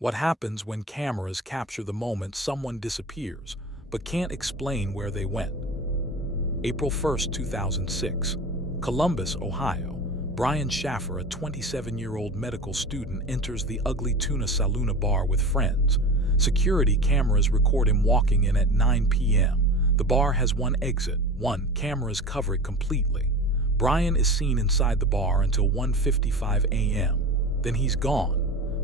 What happens when cameras capture the moment someone disappears, but can't explain where they went? April 1st, 2006. Columbus, Ohio. Brian Shaffer, a 27-year-old medical student, enters the ugly Tuna Saloona bar with friends. Security cameras record him walking in at 9 p.m. The bar has one exit. Cameras cover it completely. Brian is seen inside the bar until 1:55 a.m. Then he's gone.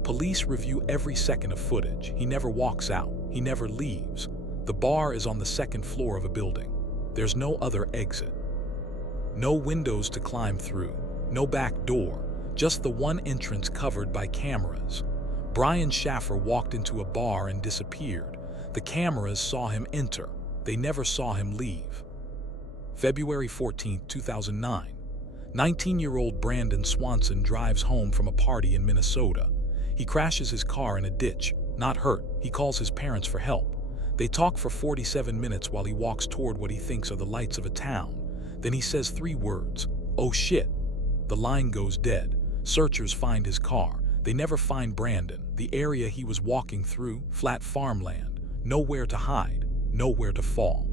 Police review every second of footage. He never walks out. He never leaves. The bar is on the second floor of a building. There's no other exit. No windows to climb through. No back door. Just the one entrance covered by cameras. Brian Shaffer walked into a bar and disappeared. The cameras saw him enter. They never saw him leave. February 14, 2009. 19-year-old Brandon Swanson drives home from a party in Minnesota. He crashes his car in a ditch. Not hurt, he calls his parents for help. They talk for 47 minutes while he walks toward what he thinks are the lights of a town. Then he says 3 words, "Oh shit." The line goes dead. Searchers find his car. They never find Brandon. The area he was walking through, flat farmland. Nowhere to hide, nowhere to fall.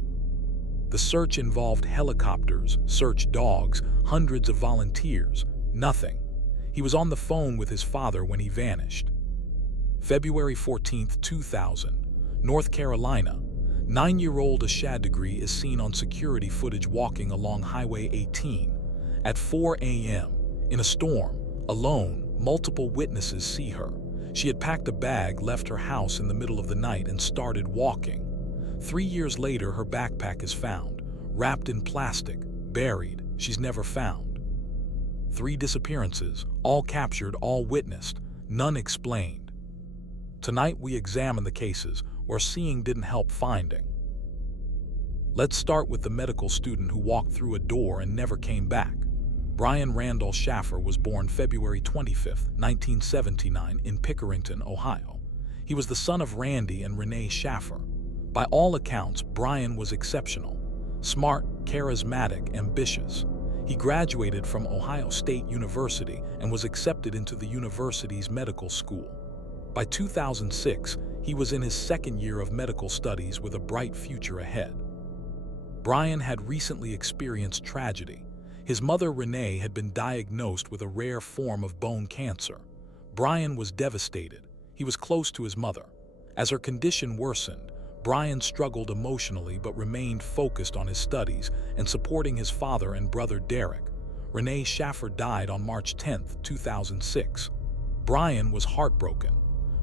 The search involved helicopters, search dogs, hundreds of volunteers. Nothing. He was on the phone with his father when he vanished. February 14, 2000. North Carolina. 9-year-old Asha is seen on security footage walking along Highway 18. At 4 a.m., in a storm, alone, multiple witnesses see her. She had packed a bag, left her house in the middle of the night, and started walking. 3 years later, her backpack is found, wrapped in plastic, buried. She's never found. 3 disappearances, all captured, all witnessed, none explained. Tonight we examine the cases where seeing didn't help finding. Let's start with the medical student who walked through a door and never came back. Brian Randall Shaffer was born February 25, 1979 in Pickerington, Ohio. He was the son of Randy and Renee Shaffer. By all accounts, Brian was exceptional. Smart, charismatic, ambitious. He graduated from Ohio State University and was accepted into the university's medical school. By 2006, he was in his second year of medical studies with a bright future ahead. Brian had recently experienced tragedy. His mother, Renee, had been diagnosed with a rare form of bone cancer. Brian was devastated. He was close to his mother. As her condition worsened, Brian struggled emotionally but remained focused on his studies and supporting his father and brother Derek. Renee Shaffer died on March 10, 2006. Brian was heartbroken.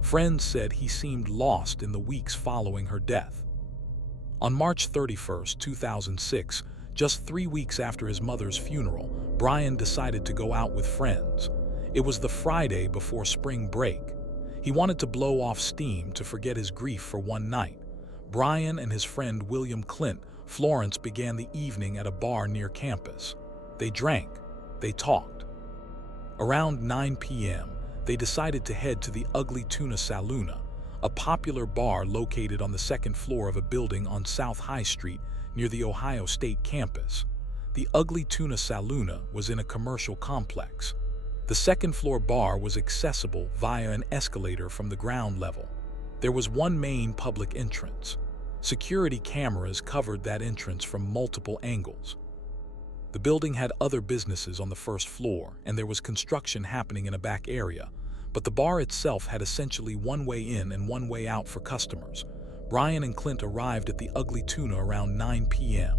Friends said he seemed lost in the weeks following her death. On March 31, 2006, just 3 weeks after his mother's funeral, Brian decided to go out with friends. It was the Friday before spring break. He wanted to blow off steam to forget his grief for one night. Brian and his friend William Clint Florence began the evening at a bar near campus. They drank. They talked. Around 9 p.m., they decided to head to the ugly Tuna Saloona, a popular bar located on the second floor of a building on South High Street near the Ohio State campus. The ugly Tuna Saloona was in a commercial complex. The second-floor bar was accessible via an escalator from the ground level. There was one main public entrance. Security cameras covered that entrance from multiple angles. The building had other businesses on the first floor, and there was construction happening in a back area, but the bar itself had essentially one way in and one way out for customers. Brian and Clint arrived at the ugly Tuna around 9 p.m.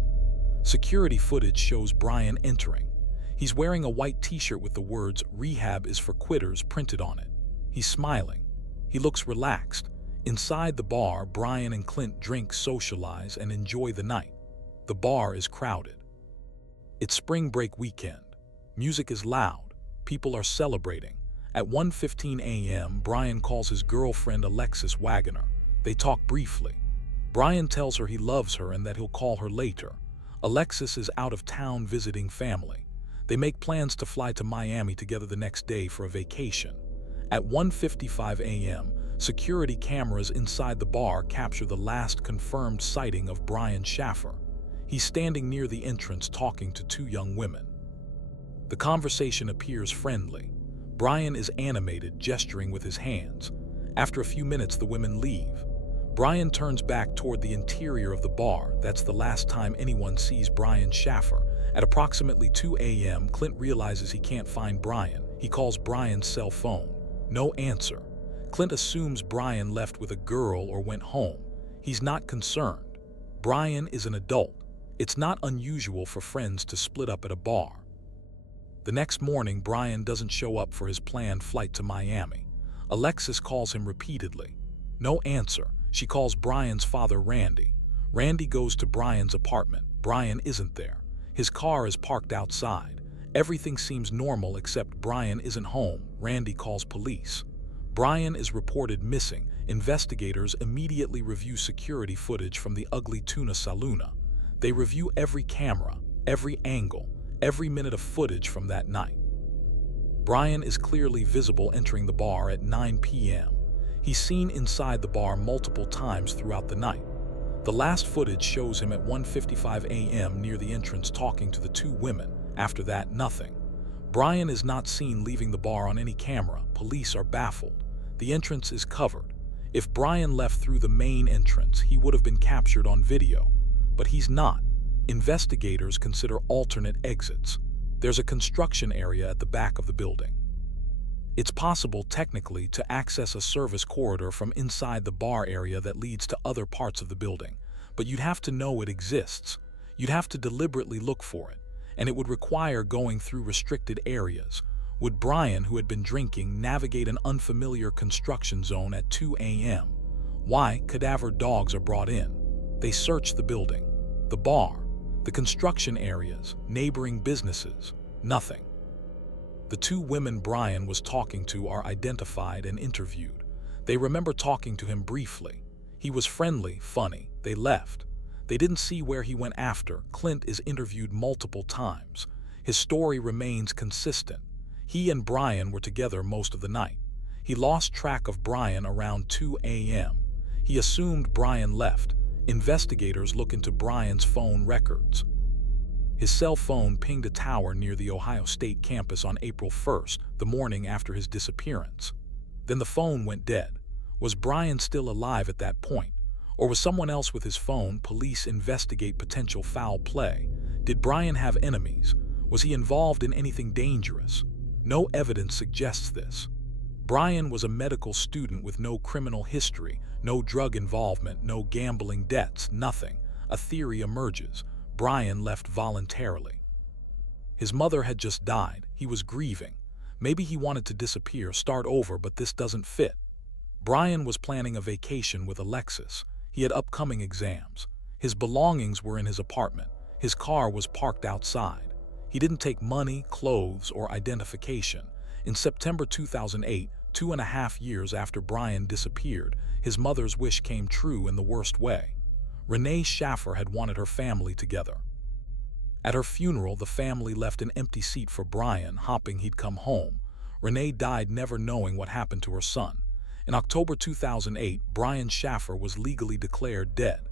Security footage shows Brian entering. He's wearing a white t-shirt with the words "Rehab is for quitters" printed on it. He's smiling. He looks relaxed. Inside the bar, Brian and Clint drink, socialize, and enjoy the night. The bar is crowded. It's spring break weekend. Music is loud. People are celebrating. At 1:15 a.m., Brian calls his girlfriend Alexis Wagoner. They talk briefly. Brian tells her he loves her and that he'll call her later. Alexis is out of town visiting family. They make plans to fly to Miami together the next day for a vacation. At 1:55 a.m., security cameras inside the bar capture the last confirmed sighting of Brian Shaffer. He's standing near the entrance talking to 2 young women. The conversation appears friendly. Brian is animated, gesturing with his hands. After a few minutes, the women leave. Brian turns back toward the interior of the bar. That's the last time anyone sees Brian Shaffer. At approximately 2 a.m., Clint realizes he can't find Brian. He calls Brian's cell phone. No answer. Clint assumes Brian left with a girl or went home. He's not concerned. Brian is an adult. It's not unusual for friends to split up at a bar. The next morning, Brian doesn't show up for his planned flight to Miami. Alexis calls him repeatedly. No answer. She calls Brian's father, Randy. Randy goes to Brian's apartment. Brian isn't there. His car is parked outside. Everything seems normal except Brian isn't home. Randy calls police. Brian is reported missing. Investigators immediately review security footage from the ugly Tuna Saloona. They review every camera, every angle, every minute of footage from that night. Brian is clearly visible entering the bar at 9 p.m. He's seen inside the bar multiple times throughout the night. The last footage shows him at 1:55 a.m. near the entrance talking to the two women. After that, nothing. Brian is not seen leaving the bar on any camera. Police are baffled. The entrance is covered. If Brian left through the main entrance, he would have been captured on video. But he's not. Investigators consider alternate exits. There's a construction area at the back of the building. It's possible, technically, to access a service corridor from inside the bar area that leads to other parts of the building, but you'd have to know it exists. You'd have to deliberately look for it, and it would require going through restricted areas. Would Brian, who had been drinking, navigate an unfamiliar construction zone at 2 a.m.? Why? Cadaver dogs are brought in. They search the building, the bar, the construction areas, neighboring businesses. Nothing. The two women Brian was talking to are identified and interviewed. They remember talking to him briefly. He was friendly, funny. They left. They didn't see where he went after. Clint is interviewed multiple times. His story remains consistent. He and Brian were together most of the night. He lost track of Brian around 2 a.m. He assumed Brian left. Investigators look into Brian's phone records. His cell phone pinged a tower near the Ohio State campus on April 1st, the morning after his disappearance. Then the phone went dead. Was Brian still alive at that point? Or was someone else with his phone? Police investigate potential foul play. Did Brian have enemies? Was he involved in anything dangerous? No evidence suggests this. Brian was a medical student with no criminal history, no drug involvement, no gambling debts, nothing. A theory emerges. Brian left voluntarily. His mother had just died. He was grieving. Maybe he wanted to disappear, start over, but this doesn't fit. Brian was planning a vacation with Alexis. He had upcoming exams. His belongings were in his apartment. His car was parked outside. He didn't take money, clothes, or identification. In September 2008, 2.5 years after Brian disappeared, his mother's wish came true in the worst way. Renee Shaffer had wanted her family together. At her funeral, the family left an empty seat for Brian, hoping he'd come home. Renee died never knowing what happened to her son. In October 2008, Brian Shaffer was legally declared dead.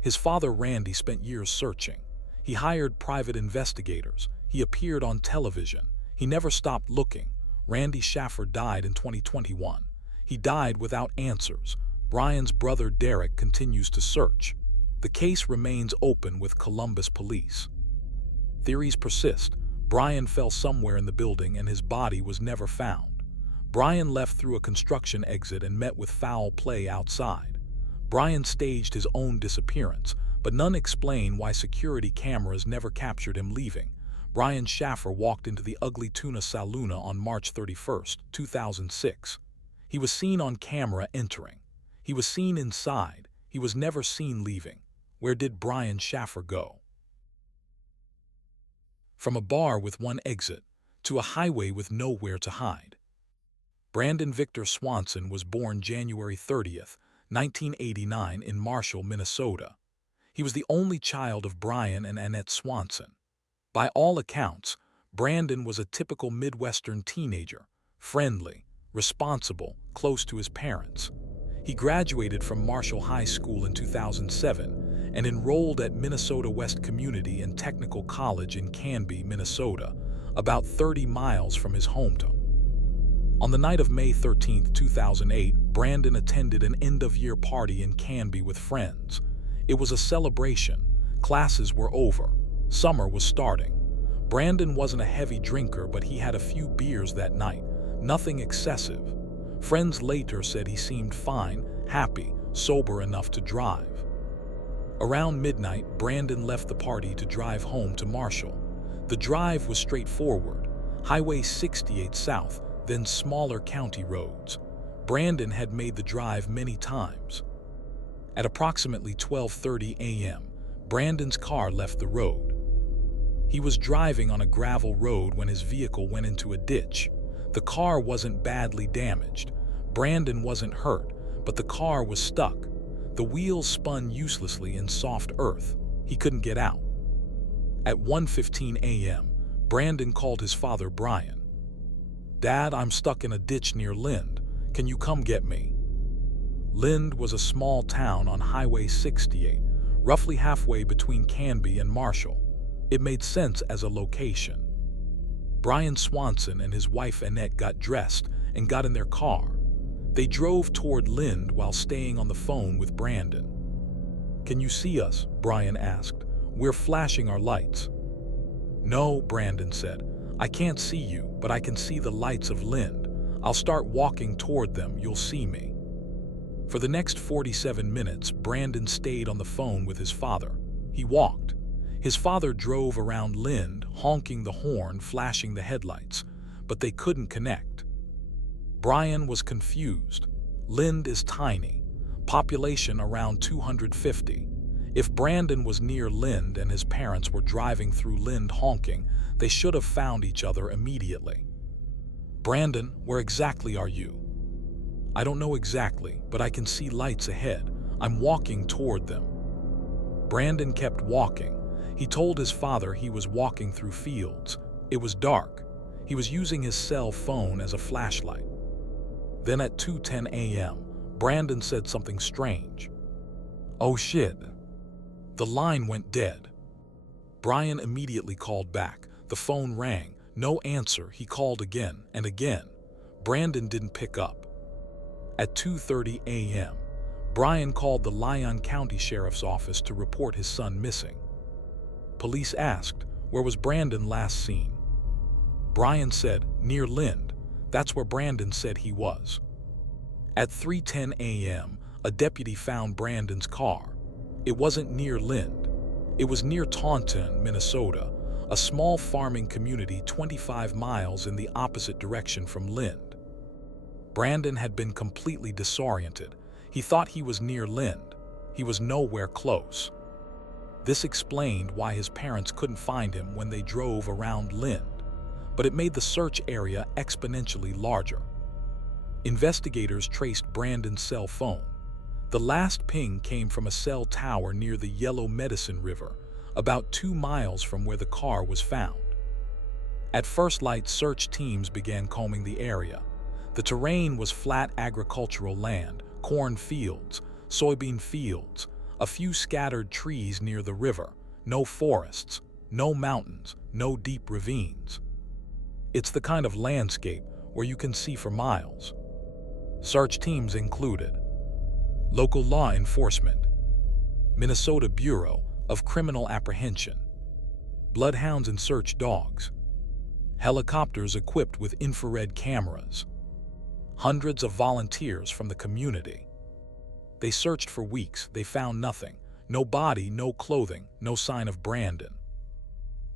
His father, Randy, spent years searching. He hired private investigators. He appeared on television. He never stopped looking. Randy Shaffer died in 2021. He died without answers. Brian's brother Derek continues to search. The case remains open with Columbus police. Theories persist. Brian fell somewhere in the building and his body was never found. Brian left through a construction exit and met with foul play outside. Brian staged his own disappearance, but none explain why security cameras never captured him leaving. Brian Shaffer walked into the ugly Tuna Saloona on March 31, 2006. He was seen on camera entering. He was seen inside. He was never seen leaving. Where did Brian Shaffer go? From a bar with one exit to a highway with nowhere to hide. Brandon Victor Swanson was born January 30, 1989 in Marshall, Minnesota. He was the only child of Brian and Annette Swanson. By all accounts, Brandon was a typical Midwestern teenager, friendly, responsible, close to his parents. He graduated from Marshall High School in 2007 and enrolled at Minnesota West Community and Technical College in Canby, Minnesota, about 30 miles from his hometown. On the night of May 13, 2008, Brandon attended an end-of-year party in Canby with friends. It was a celebration. Classes were over. Summer was starting. Brandon wasn't a heavy drinker, but he had a few beers that night. Nothing excessive. Friends later said he seemed fine, happy, sober enough to drive. Around midnight, Brandon left the party to drive home to Marshall. The drive was straightforward. Highway 68 south, then smaller county roads. Brandon had made the drive many times. At approximately 12:30 a.m., Brandon's car left the road. He was driving on a gravel road when his vehicle went into a ditch. The car wasn't badly damaged. Brandon wasn't hurt, but the car was stuck. The wheels spun uselessly in soft earth. He couldn't get out. At 1:15 a.m., Brandon called his father, Brian. "Dad, I'm stuck in a ditch near Lind. Can you come get me?" Lind was a small town on Highway 68, roughly halfway between Canby and Marshall. It made sense as a location. Brian Swanson and his wife Annette got dressed and got in their car. They drove toward Lind while staying on the phone with Brandon. "Can you see us?" Brian asked. "We're flashing our lights." "No," Brandon said. "I can't see you, but I can see the lights of Lind. I'll start walking toward them, you'll see me." For the next 47 minutes, Brandon stayed on the phone with his father. He walked. His father drove around Lind, honking the horn, flashing the headlights, but they couldn't connect. Brian was confused. Lind is tiny, population around 250. If Brandon was near Lind and his parents were driving through Lind honking, they should have found each other immediately. "Brandon, where exactly are you?" "I don't know exactly, but I can see lights ahead. I'm walking toward them." Brandon kept walking. He told his father he was walking through fields. It was dark. He was using his cell phone as a flashlight. Then at 2:10 a.m., Brandon said something strange. "Oh shit." The line went dead. Brian immediately called back. The phone rang. No answer. He called again and again. Brandon didn't pick up. At 2:30 a.m., Brian called the Lyon County Sheriff's Office to report his son missing. Police asked, "Where was Brandon last seen?" Brian said, "Near Lind." That's where Brandon said he was. At 3:10 a.m., a deputy found Brandon's car. It wasn't near Lind. It was near Taunton, Minnesota, a small farming community 25 miles in the opposite direction from Lind. Brandon had been completely disoriented. He thought he was near Lind. He was nowhere close. This explained why his parents couldn't find him when they drove around Lind, but it made the search area exponentially larger. Investigators traced Brandon's cell phone. The last ping came from a cell tower near the Yellow Medicine River, about 2 miles from where the car was found. At first light, search teams began combing the area. The terrain was flat agricultural land, corn fields, soybean fields, a few scattered trees near the river, no forests, no mountains, no deep ravines. It's the kind of landscape where you can see for miles. Search teams included local law enforcement, Minnesota Bureau of Criminal Apprehension, bloodhounds and search dogs, helicopters equipped with infrared cameras, hundreds of volunteers from the community. They searched for weeks. They found nothing. No body, no clothing, no sign of Brandon.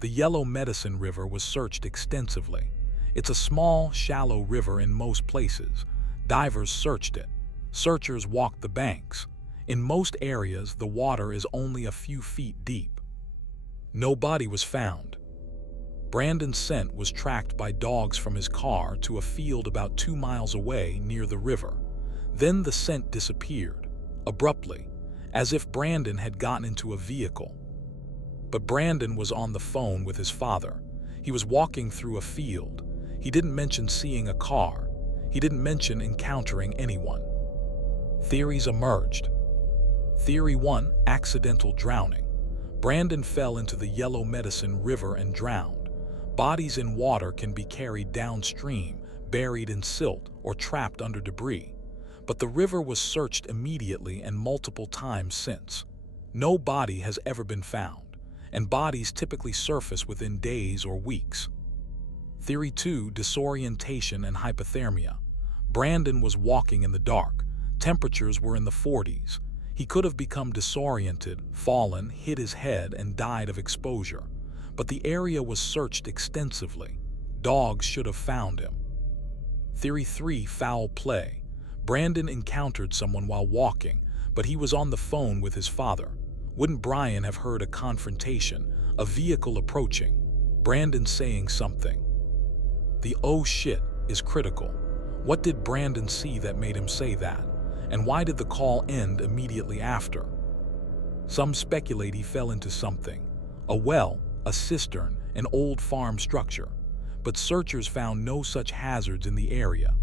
The Yellow Medicine River was searched extensively. It's a small, shallow river in most places. Divers searched it. Searchers walked the banks. In most areas, the water is only a few feet deep. No body was found. Brandon's scent was tracked by dogs from his car to a field about 2 miles away near the river. Then the scent disappeared, abruptly, as if Brandon had gotten into a vehicle. But Brandon was on the phone with his father. He was walking through a field. He didn't mention seeing a car. He didn't mention encountering anyone. Theories emerged. Theory 1, accidental drowning. Brandon fell into the Yellow Medicine River and drowned. Bodies in water can be carried downstream, buried in silt, or trapped under debris. But the river was searched immediately and multiple times since. No body has ever been found, and bodies typically surface within days or weeks. Theory 2, disorientation and hypothermia. Brandon was walking in the dark. Temperatures were in the 40s. He could have become disoriented, fallen, hit his head, and died of exposure. But the area was searched extensively. Dogs should have found him. Theory 3, foul play. Brandon encountered someone while walking, but he was on the phone with his father. Wouldn't Brian have heard a confrontation, a vehicle approaching, Brandon saying something? The "oh shit" is critical. What did Brandon see that made him say that? And why did the call end immediately after? Some speculate he fell into something: a well, a cistern, an old farm structure. But searchers found no such hazards in the area.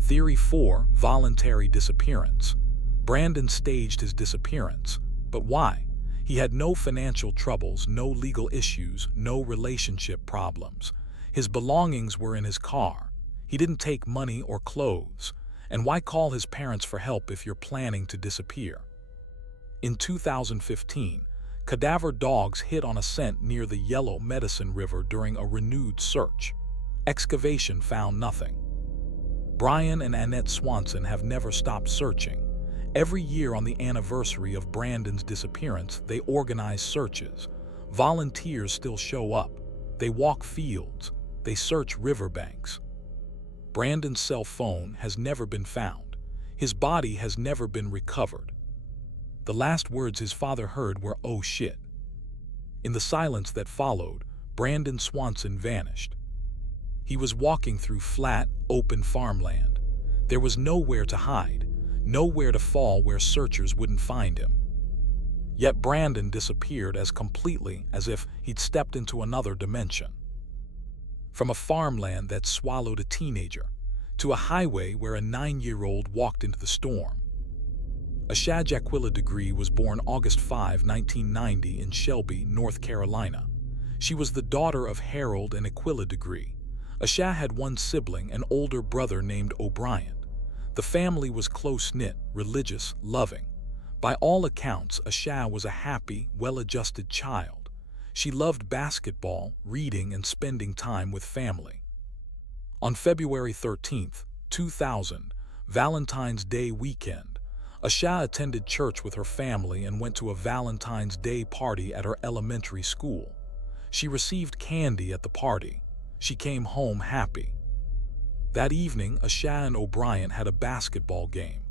Theory 4, voluntary disappearance. Brandon staged his disappearance. But why? He had no financial troubles, no legal issues, no relationship problems. His belongings were in his car. He didn't take money or clothes. And why call his parents for help if you're planning to disappear? In 2015, cadaver dogs hit on a scent near the Yellow Medicine River during a renewed search. Excavation found nothing. Brian and Annette Swanson have never stopped searching. Every year on the anniversary of Brandon's disappearance, they organize searches. Volunteers still show up. They walk fields. They search riverbanks. Brandon's cell phone has never been found. His body has never been recovered. The last words his father heard were "oh shit." In the silence that followed, Brandon Swanson vanished. He was walking through flat, open farmland. There was nowhere to hide, nowhere to fall where searchers wouldn't find him. Yet Brandon disappeared as completely as if he'd stepped into another dimension. From a farmland that swallowed a teenager, to a highway where a 9-year-old walked into the storm. Asha Jaquilla Degree was born August 5, 1990 in Shelby, North Carolina. She was the daughter of Harold and Aquila Degree. Asha had one sibling, an older brother named O'Brien. The family was close-knit, religious, loving. By all accounts, Asha was a happy, well-adjusted child. She loved basketball, reading, and spending time with family. On February 13, 2000, Valentine's Day weekend, Asha attended church with her family and went to a Valentine's Day party at her elementary school. She received candy at the party. She came home happy. That evening, Asha and O'Brien had a basketball game.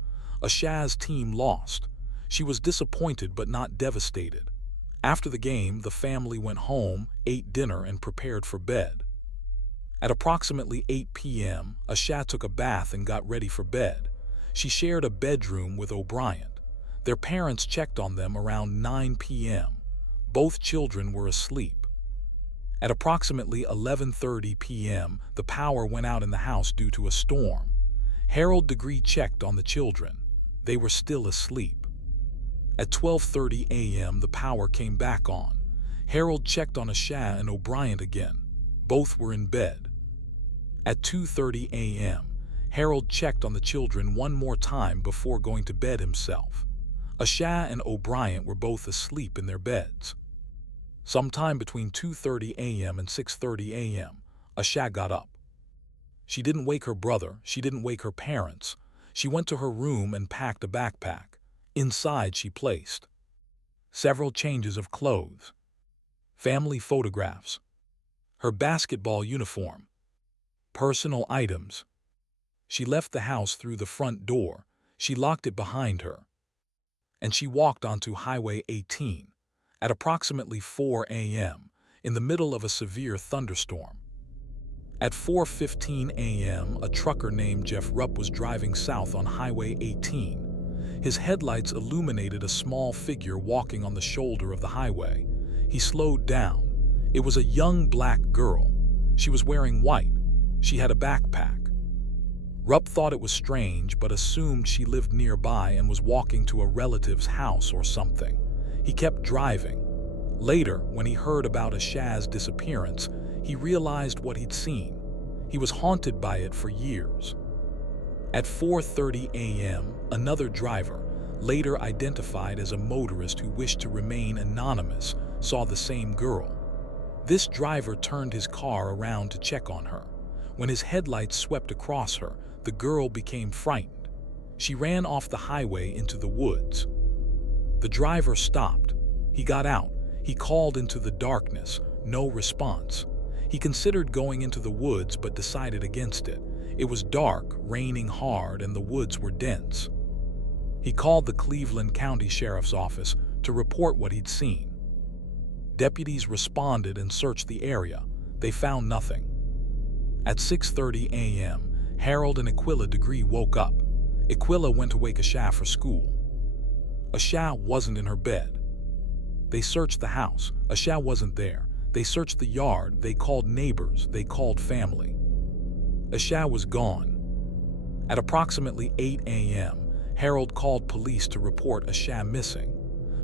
Asha's team lost. She was disappointed but not devastated. After the game, the family went home, ate dinner, and prepared for bed. At approximately 8 p.m., Asha took a bath and got ready for bed. She shared a bedroom with O'Brien. Their parents checked on them around 9 p.m. Both children were asleep. At approximately 11:30 p.m., the power went out in the house due to a storm. Harold Degree checked on the children. They were still asleep. At 12:30 a.m., the power came back on. Harold checked on Asha and O'Brien again. Both were in bed. At 2:30 a.m., Harold checked on the children one more time before going to bed himself. Asha and O'Brien were both asleep in their beds. Sometime between 2:30 a.m. and 6:30 a.m., Asha got up. She didn't wake her brother, she didn't wake her parents. She went to her room and packed a backpack. Inside she placed several changes of clothes, family photographs, her basketball uniform, personal items. She left the house through the front door. She locked it behind her. And she walked onto Highway 18. At approximately 4 a.m., in the middle of a severe thunderstorm. At 4:15 a.m., a trucker named Jeff Rupp was driving south on Highway 18. His headlights illuminated a small figure walking on the shoulder of the highway. He slowed down. It was a young black girl. She was wearing white. She had a backpack. Rupp thought it was strange, but assumed she lived nearby and was walking to a relative's house or something. He kept driving. Later, when he heard about Asha's disappearance, he realized what he'd seen. He was haunted by it for years. At 4:30 a.m., another driver, later identified as a motorist who wished to remain anonymous, saw the same girl. This driver turned his car around to check on her. When his headlights swept across her, the girl became frightened. She ran off the highway into the woods. The driver stopped. He got out. He called into the darkness. No response. He considered going into the woods but decided against it. It was dark, raining hard, and the woods were dense. He called the Cleveland County Sheriff's Office to report what he'd seen. Deputies responded and searched the area. They found nothing. At 6:30 a.m., Harold and Aquila Degree woke up. Aquila went to wake Asha for school. Asha wasn't in her bed. They searched the house. Asha wasn't there. They searched the yard. They called neighbors. They called family. Asha was gone. At approximately 8 a.m., Harold called police to report Asha missing.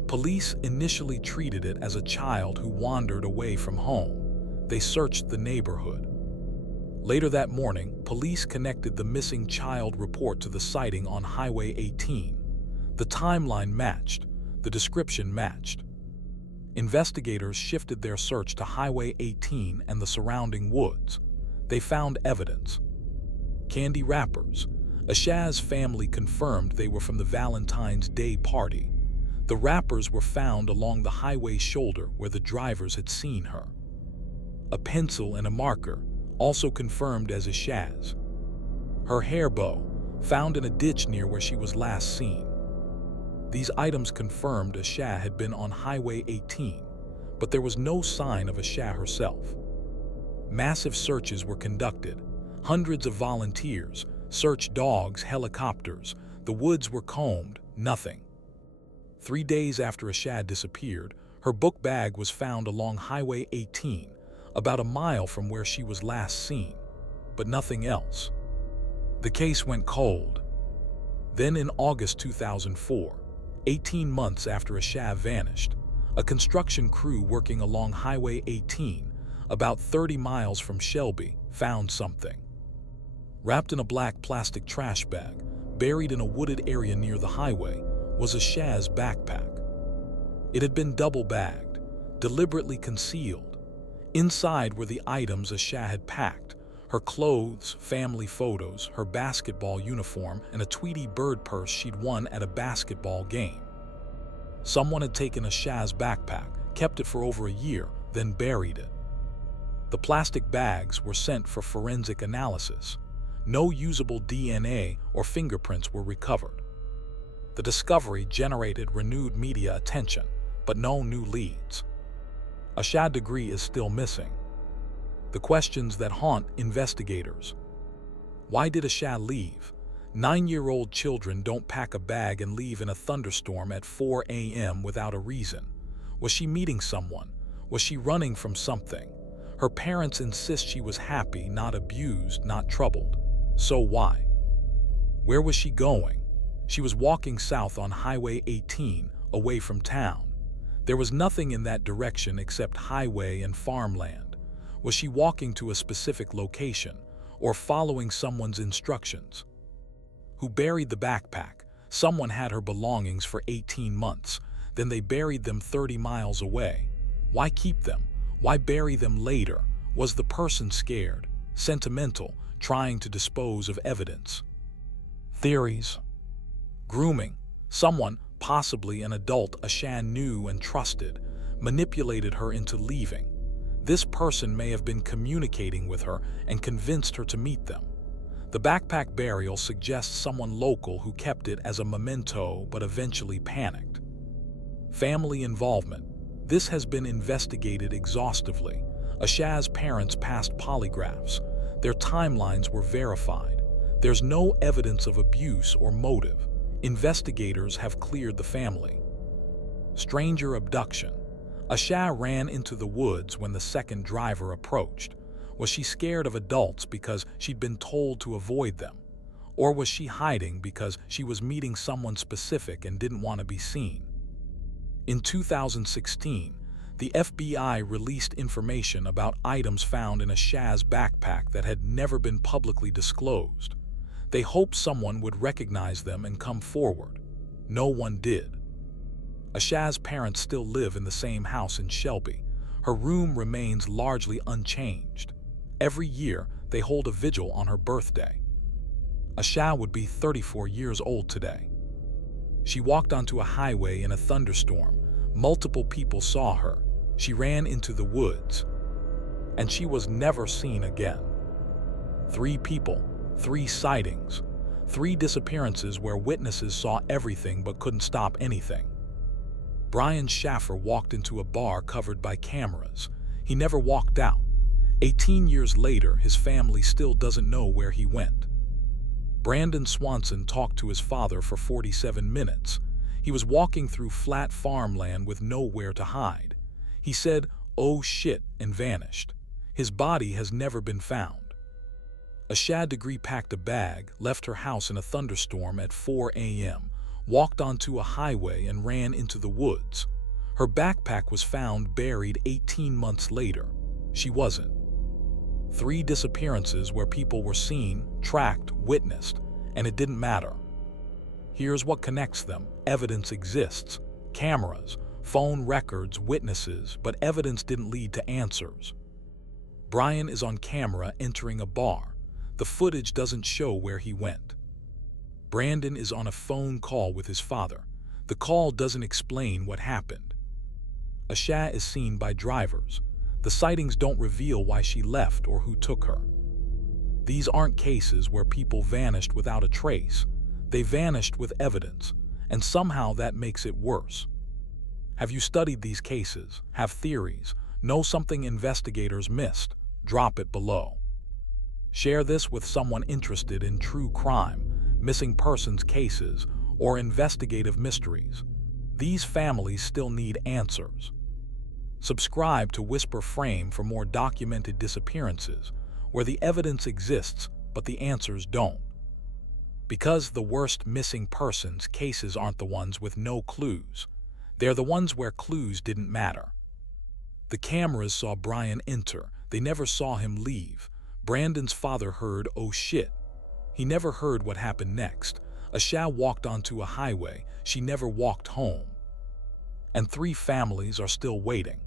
Police initially treated it as a child who wandered away from home. They searched the neighborhood. Later that morning, police connected the missing child report to the sighting on Highway 18. The timeline matched. The description matched. Investigators shifted their search to Highway 18 and the surrounding woods. They found evidence. Candy wrappers. Asha's family confirmed they were from the Valentine's Day party. The wrappers were found along the highway shoulder where the drivers had seen her. A pencil and a marker, also confirmed as Asha's. Her hair bow, found in a ditch near where she was last seen. These items confirmed Asha had been on Highway 18, but there was no sign of Asha herself. Massive searches were conducted. Hundreds of volunteers, search dogs, helicopters. The woods were combed, nothing. 3 days after Asha disappeared, her book bag was found along Highway 18, about a mile from where she was last seen, but nothing else. The case went cold. Then in August 2004, 18 months after Asha vanished, a construction crew working along Highway 18, about 30 miles from Shelby, found something. Wrapped in a black plastic trash bag, buried in a wooded area near the highway, was Asha's backpack. It had been double-bagged, deliberately concealed. Inside were the items Asha had packed: her clothes, family photos, her basketball uniform, and a Tweety Bird purse she'd won at a basketball game. Someone had taken Asha's backpack, kept it for over a year, then buried it. The plastic bags were sent for forensic analysis. No usable DNA or fingerprints were recovered. The discovery generated renewed media attention, but no new leads. Asha Degree is still missing. The questions that haunt investigators. Why did Asha leave? 9-year-old children don't pack a bag and leave in a thunderstorm at 4 a.m. without a reason. Was she meeting someone? Was she running from something? Her parents insist she was happy, not abused, not troubled. So why? Where was she going? She was walking south on Highway 18, away from town. There was nothing in that direction except highway and farmland. Was she walking to a specific location, or following someone's instructions? Who buried the backpack? Someone had her belongings for 18 months. Then they buried them 30 miles away. Why keep them? Why bury them later? Was the person scared, sentimental, trying to dispose of evidence? Theories. Grooming. Someone, possibly an adult Asha knew and trusted, manipulated her into leaving. This person may have been communicating with her and convinced her to meet them. The backpack burial suggests someone local who kept it as a memento but eventually panicked. Family involvement. This has been investigated exhaustively. Asha's parents passed polygraphs. Their timelines were verified. There's no evidence of abuse or motive. Investigators have cleared the family. Stranger abduction. Asha ran into the woods when the second driver approached. Was she scared of adults because she'd been told to avoid them? Or was she hiding because she was meeting someone specific and didn't want to be seen? In 2016, The FBI released information about items found in Asha's backpack that had never been publicly disclosed. They hoped someone would recognize them and come forward. No one did. Asha's parents still live in the same house in Shelby. Her room remains largely unchanged. Every year, they hold a vigil on her birthday. Asha would be 34 years old today. She walked onto a highway in a thunderstorm. Multiple people saw her. She ran into the woods, and she was never seen again. 3 people, 3 sightings, 3 disappearances where witnesses saw everything but couldn't stop anything. Brian Shaffer walked into a bar covered by cameras. He never walked out. 18 years later, his family still doesn't know where he went. Brandon Swanson talked to his father for 47 minutes. He was walking through flat farmland with nowhere to hide. He said, "Oh shit," and vanished. His body has never been found. Asha Degree packed a bag, left her house in a thunderstorm at 4 a.m., walked onto a highway and ran into the woods. Her backpack was found buried 18 months later. She wasn't. 3 disappearances where people were seen, tracked, witnessed, and it didn't matter. Here's what connects them. Evidence exists. Cameras, phone records, witnesses, but evidence didn't lead to answers. Brian is on camera entering a bar. The footage doesn't show where he went. Brandon is on a phone call with his father. The call doesn't explain what happened. Asha is seen by drivers. The sightings don't reveal why she left or who took her. These aren't cases where people vanished without a trace. They vanished with evidence, and somehow that makes it worse. Have you studied these cases? Have theories? Know something investigators missed? Drop it below. Share this with someone interested in true crime, missing persons cases, or investigative mysteries. These families still need answers. Subscribe to WhisprFrame for more documented disappearances, where the evidence exists but the answers don't. Because the worst missing persons cases aren't the ones with no clues. They're the ones where clues didn't matter. The cameras saw Brian enter. They never saw him leave. Brandon's father heard, "Oh shit." He never heard what happened next. Asha walked onto a highway. She never walked home. And 3 families are still waiting.